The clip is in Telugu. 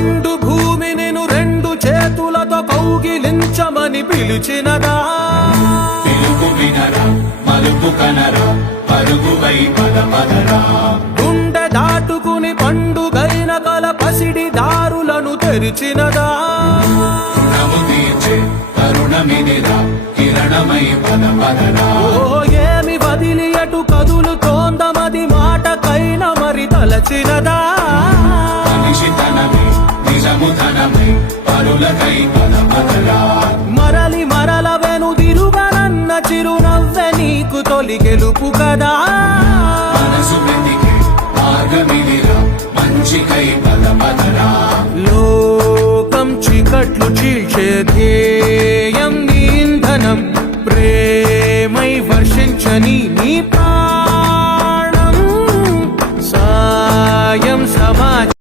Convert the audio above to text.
నిండు భూమి నిన్ను రెండు చేతులతో కౌగిలించమని పిలిచినదా పిలుపు వినరా మలుపు కనరా పరుగువై పదరా గుండె దాటుకుని పండుగైన కల పసిడి దారులను తెరిచినదా రుణము తీర్చే తరుణమిదిరా కిరణమై పదరా ఓ ఏమి వదిలి అటు కదులుతోందమది మాటకైన మరి తలచినదా మనిషితనమే నిజముతనమై పరులకై పదరా మరలి మరల వెనుదిరుగనన్న చిరునవ్వె నీకు తొలి గెలుపు కదా మనసు వెతికే మార్గమిదిరా మంచికై పదరా లోకం చీకట్లు చీల్చే ధ్యేయం నీ ఇంధనం ప్రేమై వర్షించని నీ